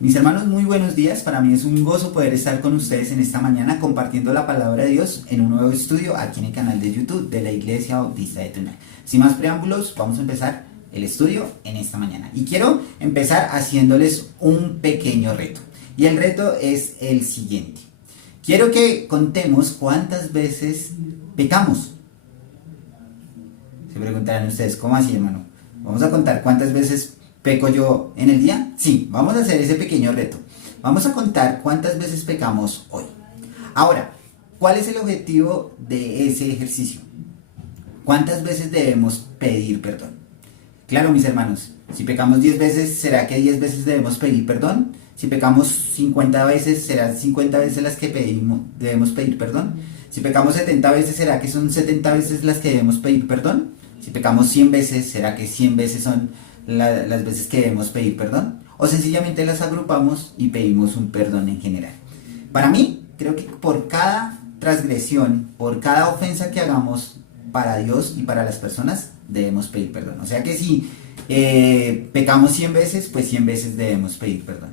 Mis hermanos, muy buenos días. Para mí es un gozo poder estar con ustedes en esta mañana compartiendo la palabra de Dios en un nuevo estudio aquí en el canal de YouTube de la Iglesia Bautista de Tunal. Sin más preámbulos, vamos a empezar el estudio en esta mañana. Y quiero empezar haciéndoles un pequeño reto. Y el reto es el siguiente. Quiero que contemos cuántas veces pecamos. Se preguntarán ustedes, ¿cómo así, hermano? Vamos a contar cuántas veces peco yo en el día. Sí, vamos a hacer ese pequeño reto. Vamos a contar cuántas veces pecamos hoy. Ahora, ¿cuál es el objetivo de ese ejercicio? ¿Cuántas veces debemos pedir perdón? Claro, mis hermanos, si pecamos 10 veces, ¿será que 10 veces debemos pedir perdón? Si pecamos 50 veces, ¿será 50 veces las que debemos pedir perdón? Si pecamos 70 veces, ¿será que son 70 veces las que debemos pedir perdón? Si pecamos 100 veces, ¿será que 100 veces son las veces que debemos pedir perdón? O sencillamente las agrupamos y pedimos un perdón en general. Para mí, creo que por cada transgresión, por cada ofensa que hagamos para Dios y para las personas, debemos pedir perdón. O sea que si pecamos 100 veces, pues 100 veces debemos pedir perdón.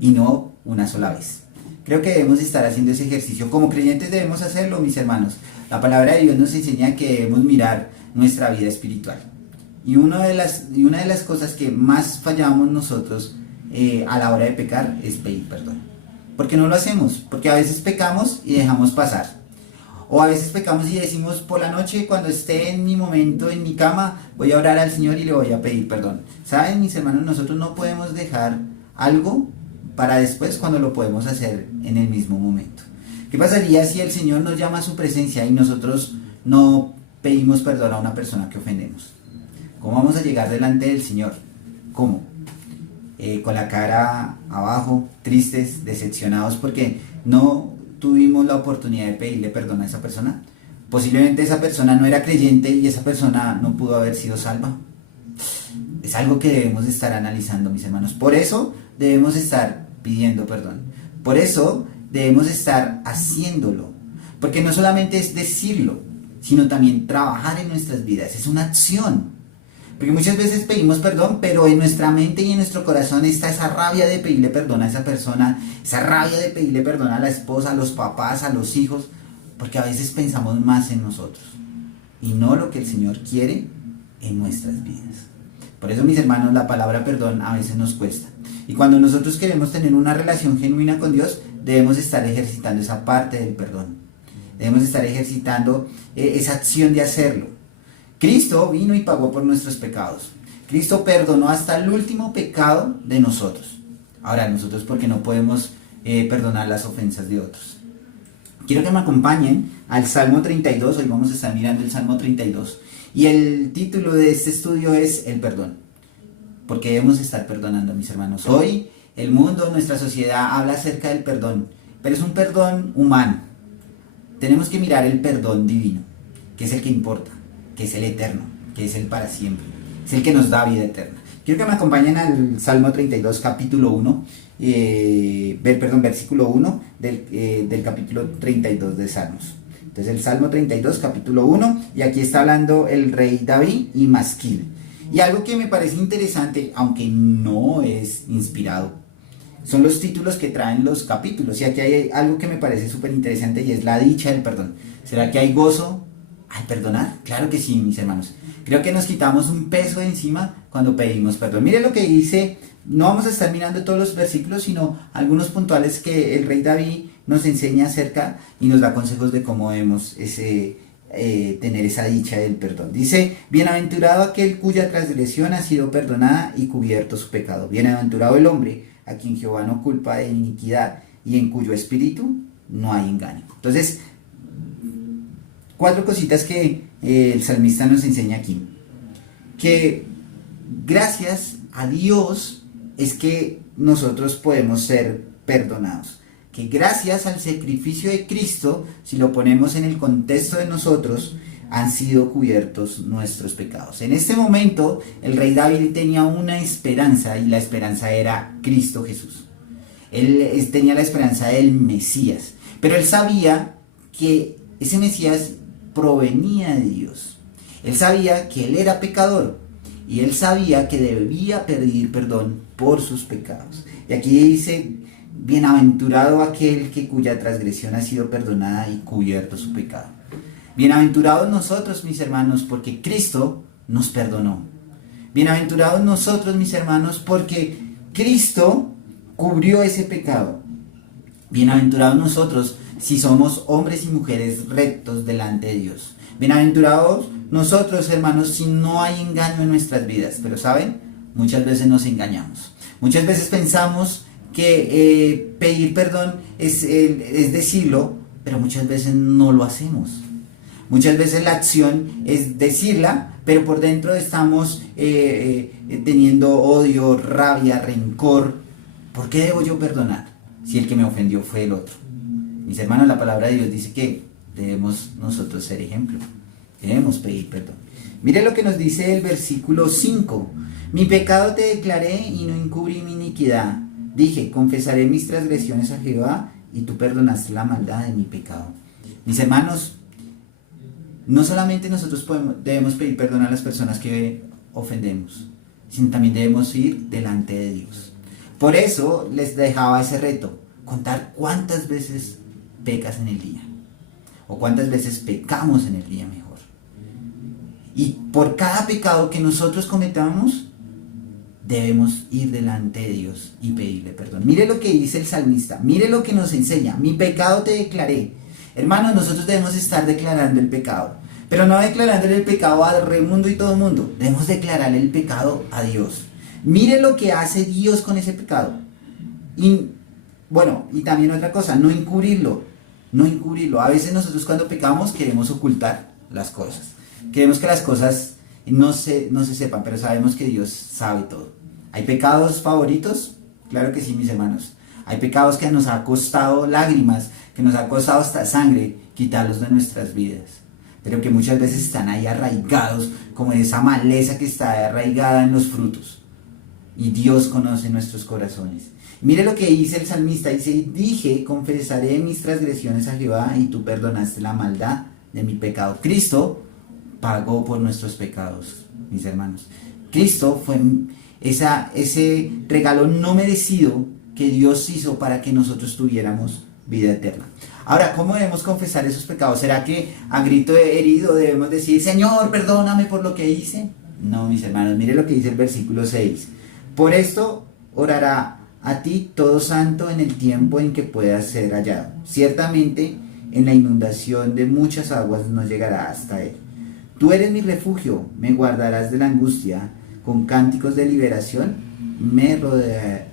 Y no una sola vez. Creo que debemos estar haciendo ese ejercicio. Como creyentes debemos hacerlo, mis hermanos. La palabra de Dios nos enseña que debemos mirar nuestra vida espiritual. Y una de las cosas que más fallamos nosotros a la hora de pecar es pedir perdón. ¿Por qué no lo hacemos? Porque a veces pecamos y dejamos pasar. O a veces pecamos y decimos por la noche, cuando esté en mi momento, en mi cama, voy a orar al Señor y le voy a pedir perdón. ¿Saben, mis hermanos? Nosotros no podemos dejar algo para después cuando lo podemos hacer en el mismo momento. ¿Qué pasaría si el Señor nos llama a su presencia y nosotros no pedimos perdón a una persona que ofendemos? ¿Cómo vamos a llegar delante del Señor? ¿Cómo? Con la cara abajo, tristes, decepcionados porque no tuvimos la oportunidad de pedirle perdón a esa persona. Posiblemente esa persona no era creyente y esa persona no pudo haber sido salva. Es algo que debemos estar analizando, mis hermanos. Por eso debemos estar pidiendo perdón. Por eso debemos estar haciéndolo. Porque no solamente es decirlo, sino también trabajar en nuestras vidas. Es una acción. Porque muchas veces pedimos perdón, pero en nuestra mente y en nuestro corazón está esa rabia de pedirle perdón a esa persona, esa rabia de pedirle perdón a la esposa, a los papás, a los hijos, porque a veces pensamos más en nosotros y no lo que el Señor quiere en nuestras vidas. Por eso, mis hermanos, la palabra perdón a veces nos cuesta. Y cuando nosotros queremos tener una relación genuina con Dios, debemos estar ejercitando esa parte del perdón. Debemos estar ejercitando esa acción de hacerlo. Cristo vino y pagó por nuestros pecados. Cristo perdonó hasta el último pecado de nosotros. Ahora, nosotros, ¿por qué no podemos perdonar las ofensas de otros? Quiero que me acompañen al Salmo 32. Hoy vamos a estar mirando el Salmo 32. Y el título de este estudio es el perdón. Porque debemos estar perdonando, mis hermanos. Hoy el mundo, nuestra sociedad habla acerca del perdón. Pero es un perdón humano. Tenemos que mirar el perdón divino, que es el que importa, que es el eterno, que es el para siempre, es el que nos da vida eterna. Quiero que me acompañen al Salmo 32, capítulo 1, versículo 1 del capítulo 32 de Salmos. Entonces el Salmo 32, capítulo 1, y aquí está hablando el rey David y Masquil. Y algo que me parece interesante, aunque no es inspirado, son los títulos que traen los capítulos. Y aquí hay algo que me parece súper interesante y es la dicha del perdón. ¿Será que hay gozo al perdonar? Claro que sí, mis hermanos. Creo que nos quitamos un peso de encima cuando pedimos perdón. Mire lo que dice, no vamos a estar mirando todos los versículos, sino algunos puntuales que el rey David nos enseña acerca y nos da consejos de cómo debemos tener esa dicha del perdón. Dice, bienaventurado aquel cuya transgresión ha sido perdonada y cubierto su pecado. Bienaventurado el hombre a quien Jehová no culpa de iniquidad y en cuyo espíritu no hay engaño. Entonces, 4 cositas que el salmista nos enseña aquí. Que gracias a Dios es que nosotros podemos ser perdonados. Que gracias al sacrificio de Cristo, si lo ponemos en el contexto de nosotros, han sido cubiertos nuestros pecados. En este momento, el rey David tenía una esperanza y la esperanza era Cristo Jesús. Él tenía la esperanza del Mesías, pero él sabía que ese Mesías provenía de Dios. Él sabía que él era pecador y él sabía que debía pedir perdón por sus pecados. Y aquí dice, bienaventurado aquel cuya transgresión ha sido perdonada y cubierto su pecado. Bienaventurados nosotros, mis hermanos, porque Cristo nos perdonó. Bienaventurados nosotros, mis hermanos, porque Cristo cubrió ese pecado. Bienaventurados nosotros si somos hombres y mujeres rectos delante de Dios. Bienaventurados nosotros, hermanos, si no hay engaño en nuestras vidas. Pero ¿saben? Muchas veces nos engañamos. Muchas veces pensamos que pedir perdón es decirlo, pero muchas veces no lo hacemos. Muchas veces la acción es decirla, pero por dentro estamos teniendo odio, rabia, rencor. ¿Por qué debo yo perdonar si el que me ofendió fue el otro? Mis hermanos, la palabra de Dios dice que debemos nosotros ser ejemplo. Debemos pedir perdón. Mire lo que nos dice el versículo 5. Mi pecado te declaré y no encubrí mi iniquidad. Dije, confesaré mis transgresiones a Jehová y tú perdonaste la maldad de mi pecado. Mis hermanos, no solamente nosotros debemos pedir perdón a las personas que ofendemos, sino también debemos ir delante de Dios. Por eso les dejaba ese reto, contar cuántas veces pecas en el día, o cuántas veces pecamos en el día mejor. Y por cada pecado que nosotros cometamos, debemos ir delante de Dios y pedirle perdón. Mire lo que dice el salmista, mire lo que nos enseña, mi pecado te declaré. Hermanos, nosotros debemos estar declarando el pecado, pero no declarándole el pecado al mundo y todo el mundo, debemos declararle el pecado a Dios. Mire lo que hace Dios con ese pecado. Y bueno, y también otra cosa, no encubrirlo. A veces nosotros cuando pecamos queremos ocultar las cosas. Queremos que las cosas no se sepan, pero sabemos que Dios sabe todo. ¿Hay pecados favoritos? Claro que sí, mis hermanos. Hay pecados que nos ha costado lágrimas, que nos ha costado hasta sangre quitarlos de nuestras vidas, pero que muchas veces están ahí arraigados, como esa maleza que está arraigada en los frutos. Y Dios conoce nuestros corazones. Mire lo que dice el salmista, dice, dije, confesaré mis transgresiones a Jehová y tú perdonaste la maldad de mi pecado. Cristo pagó por nuestros pecados, mis hermanos. Cristo fue ese regalo no merecido que Dios hizo para que nosotros tuviéramos vida eterna. Ahora, ¿cómo debemos confesar esos pecados? ¿Será que a grito herido debemos decir, Señor, perdóname por lo que hice? No, mis hermanos, mire lo que dice el versículo 6. Por esto orará a ti todo santo en el tiempo en que puedas ser hallado. Ciertamente, en la inundación de muchas aguas no llegará hasta él. Tú eres mi refugio, me guardarás de la angustia, con cánticos de liberación me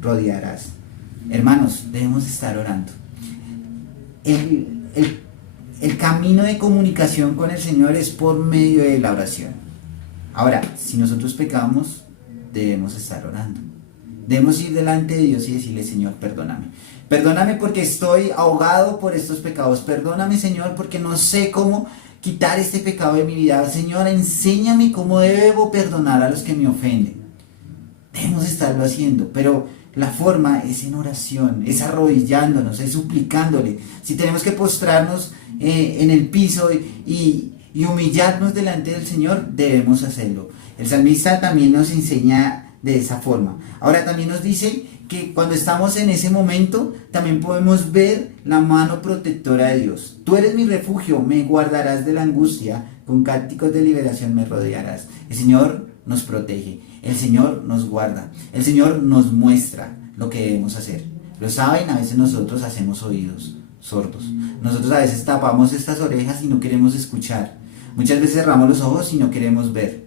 rodearás. Hermanos, debemos estar orando. El camino de comunicación con el Señor es por medio de la oración. Ahora, si nosotros pecamos, debemos estar orando. Debemos ir delante de Dios y decirle, Señor, perdóname. Perdóname porque estoy ahogado por estos pecados. Perdóname, Señor, porque no sé cómo quitar este pecado de mi vida. Señor, enséñame cómo debo perdonar a los que me ofenden. Debemos estarlo haciendo, pero la forma es en oración, es arrodillándonos, es suplicándole. Si tenemos que postrarnos en el piso y humillarnos delante del Señor, debemos hacerlo. El salmista también nos enseña de esa forma. Ahora también nos dice que cuando estamos en ese momento, también podemos ver la mano protectora de Dios. Tú eres mi refugio, me guardarás de la angustia, con cánticos de liberación me rodearás. El Señor nos protege, el Señor nos guarda, el Señor nos muestra lo que debemos hacer. Lo saben, a veces nosotros hacemos oídos sordos. Nosotros a veces tapamos estas orejas y no queremos escuchar. Muchas veces cerramos los ojos y no queremos ver.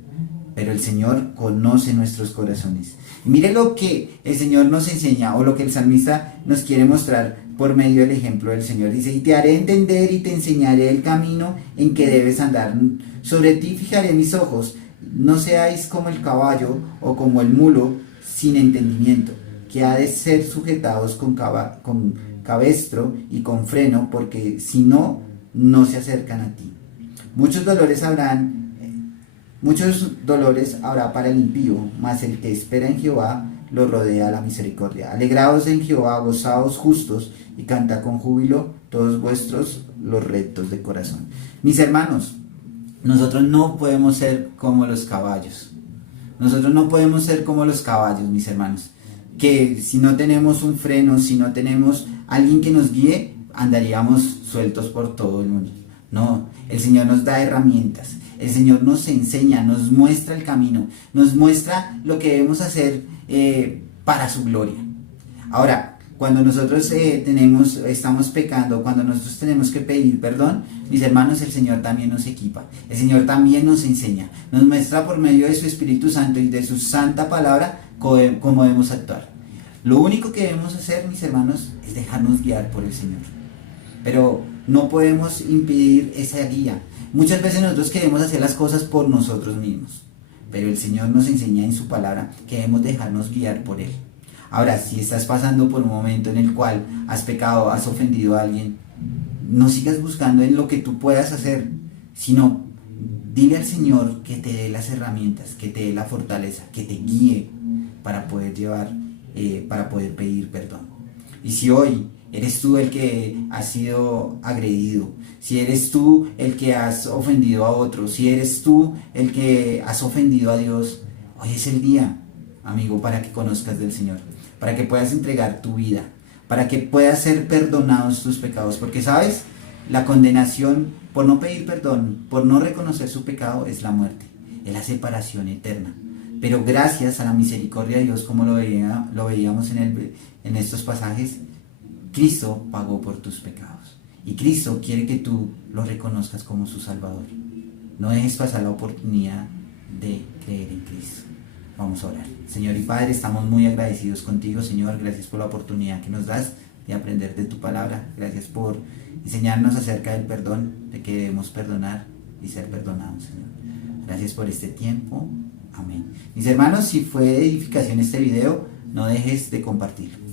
Pero el Señor conoce nuestros corazones. Y mire lo que el Señor nos enseña, o lo que el salmista nos quiere mostrar por medio del ejemplo del Señor. Dice, y te haré entender y te enseñaré el camino en que debes andar. Sobre ti fijaré mis ojos. No seáis como el caballo o como el mulo sin entendimiento, que ha de ser sujetados con cabestro y con freno, porque si no, no se acercan a ti. Muchos dolores habrá para el impío, mas el que espera en Jehová lo rodea la misericordia. Alegraos en Jehová, gozaos justos, y cantad con júbilo todos vuestros los rectos de corazón. Mis hermanos, nosotros no podemos ser como los caballos. Nosotros no podemos ser como los caballos, mis hermanos. que si no tenemos un freno, si no tenemos alguien que nos guíe, andaríamos sueltos por todo el mundo. No, el Señor nos da herramientas, el Señor nos enseña, nos muestra el camino, nos muestra lo que debemos hacer para su gloria. Ahora, cuando nosotros estamos pecando, cuando nosotros tenemos que pedir perdón, mis hermanos, el Señor también nos equipa, el Señor también nos enseña, nos muestra por medio de su Espíritu Santo y de su santa palabra cómo debemos actuar. Lo único que debemos hacer, mis hermanos, es dejarnos guiar por el Señor. Pero no podemos impedir esa guía. Muchas veces nosotros queremos hacer las cosas por nosotros mismos, pero el Señor nos enseña en su palabra que debemos dejarnos guiar por Él. Ahora, si estás pasando por un momento en el cual has pecado, has ofendido a alguien, no sigas buscando en lo que tú puedas hacer, sino dile al Señor que te dé las herramientas, que te dé la fortaleza, que te guíe para poder para poder pedir perdón. Y si hoy eres tú el que has sido agredido, si eres tú el que has ofendido a otros, si eres tú el que has ofendido a Dios, hoy es el día, amigo, para que conozcas del Señor, para que puedas entregar tu vida, para que puedas ser perdonados tus pecados, porque sabes, la condenación por no pedir perdón, por no reconocer su pecado, es la muerte, es la separación eterna. Pero gracias a la misericordia de Dios, como lo veíamos en estos pasajes, Cristo pagó por tus pecados. Y Cristo quiere que tú lo reconozcas como su Salvador. No dejes pasar la oportunidad de creer en Cristo. Vamos a orar. Señor y Padre, estamos muy agradecidos contigo, Señor. Gracias por la oportunidad que nos das de aprender de tu palabra. Gracias por enseñarnos acerca del perdón, de que debemos perdonar y ser perdonados, Señor. Gracias por este tiempo. Amén. Mis hermanos, si fue de edificación este video, no dejes de compartirlo.